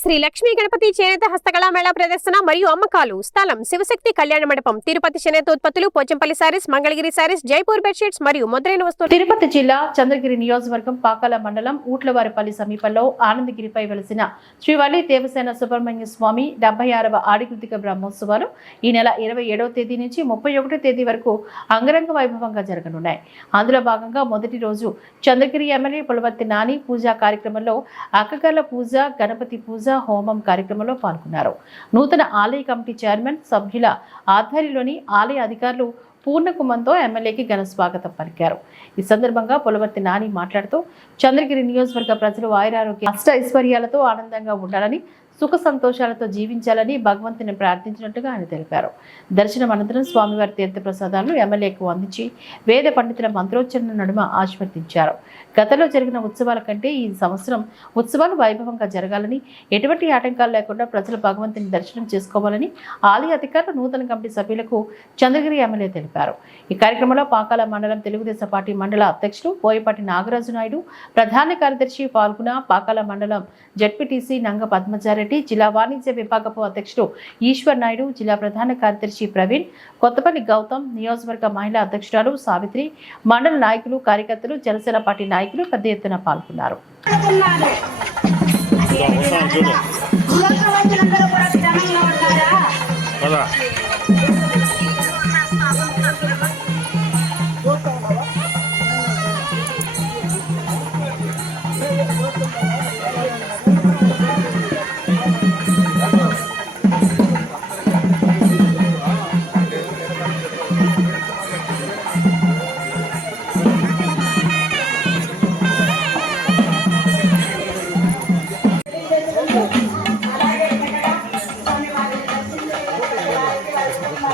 శ్రీ లక్ష్మీ గణపతి చేనేత హస్తకళా మేళా ప్రదర్శన మరియు అమ్మకాలు. స్థలం శివశక్తి కళ్యాణ మండపం. తిరుపతి చేనేత ఉత్పత్తులు పోచంపల్లి సారీస్ మంగళగిరి సారీస్ జైపూర్ బెడ్షీట్స్ మరియు మొదలైన వస్తువులు. తిరుపతి జిల్లా చంద్రగిరి నియోజకవర్గం పాకాల మండలం ఊట్లవారిపల్లి సమీపంలో ఆనందగిరిపై వెలిసిన శ్రీవల్లి దేవసేన సుబ్రహ్మణ్య స్వామి డెబ్బై ఆరవ ఆడికృతిక బ్రహ్మోత్సవాలు ఈ నెల ఇరవై ఏడవ తేదీ నుంచి ముప్పై ఒకటో తేదీ వరకు అంగరంగ వైభవంగా జరగనున్నాయి. అందులో భాగంగా మొదటి రోజు చంద్రగిరి ఎమ్మెల్యే పులవర్తి నాని పూజా కార్యక్రమంలో అక్కగల పూజ గణపతి పూజ హోమం కార్యక్రమంలో పాల్గొన్నారు. నూతన ఆలయ కమిటీ చైర్మన్ సభ్యుల ఆధ్వర్యంలోని ఆలయ అధికారులు పూర్ణకుమంతో ఎమ్మెల్యేకి ఘన స్వాగతం పలికారు. ఈ సందర్భంగా పులవర్తి నాని మాట్లాడుతూ చంద్రగిరి నియోజకవర్గ ప్రజలు ఆయురారోగ్య అష్ట ఐశ్వర్యాలతో ఆనందంగా ఉండాలని సుఖ సంతోషాలతో జీవించాలని భగవంతుని ప్రార్థించినట్టుగా ఆయన తెలిపారు. దర్శనం అనంతరం స్వామివారి తీర్థప్రసాదాలను ఎమ్మెల్యేకు అందించి వేద పండితుల మంత్రోచ్చరణ నడుమ ఆశీర్వదించారు. గతంలో జరిగిన ఉత్సవాల కంటే ఈ సంవత్సరం ఉత్సవాలు వైభవంగా జరగాలని ఎటువంటి ఆటంకాలు లేకుండా ప్రజలు భగవంతుని దర్శనం చేసుకోవాలని ఆలయ అధికారులు నూతన కమిటీ సభ్యులకు చంద్రగిరి ఎమ్మెల్యే తెలిపారు. ఈ కార్యక్రమంలో పాకాల మండలం తెలుగుదేశం పార్టీ మండల అధ్యక్షులు పోయపాటి నాగరాజు నాయుడు ప్రధాన కార్యదర్శి పాల్గొన పాకాల మండలం జడ్పీటీసీ నంగ రెడ్డి జిల్లా వాణిజ్య విభాగపు అధ్యక్షుడు ఈశ్వర్ నాయుడు జిల్లా ప్రధాన కార్యదర్శి ప్రవీణ్ కొత్తపల్లి గౌతమ్ నియోజకవర్గ మహిళా అధ్యక్షురాలు సావిత్రి మండల నాయకులు కార్యకర్తలు జనసేన పార్టీ నాయకులు పెద్ద ఎత్తున పాల్గొన్నారు. దూరంగా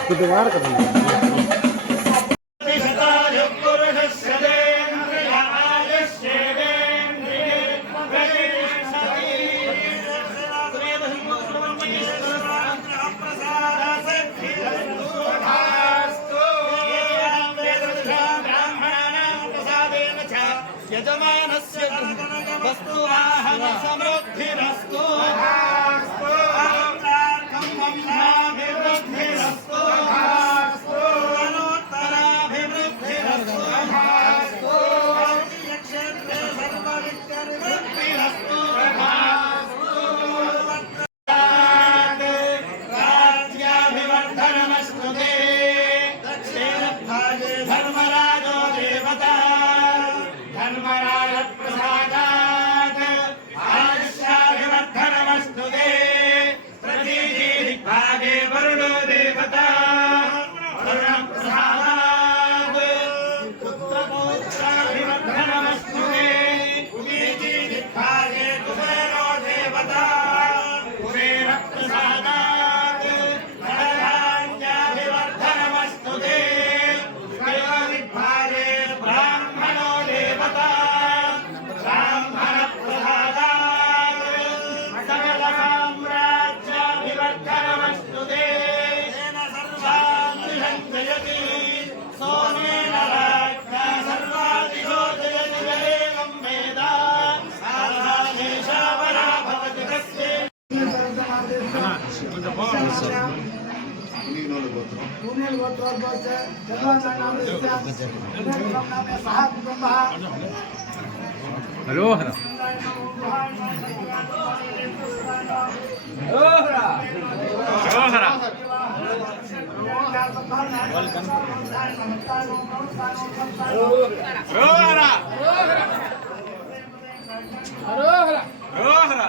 Good luck. యజమానస్య వస్తువాహన సమృద్ధిరస్తు hello Rohra Rohra Rohra Rohra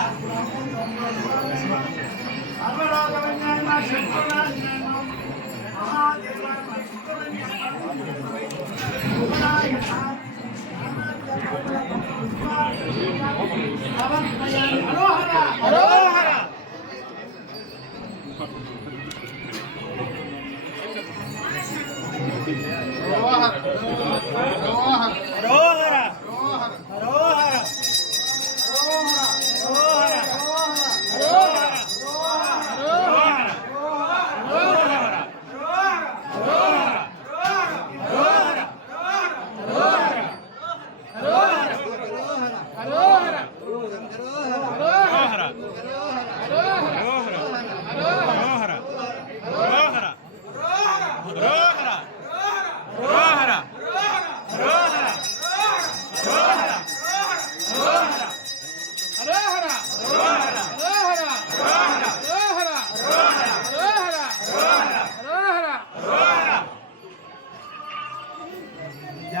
Thank you. তারা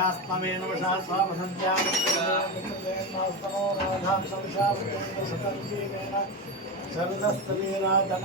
హరోహర హరోహర హరోహర హరోహర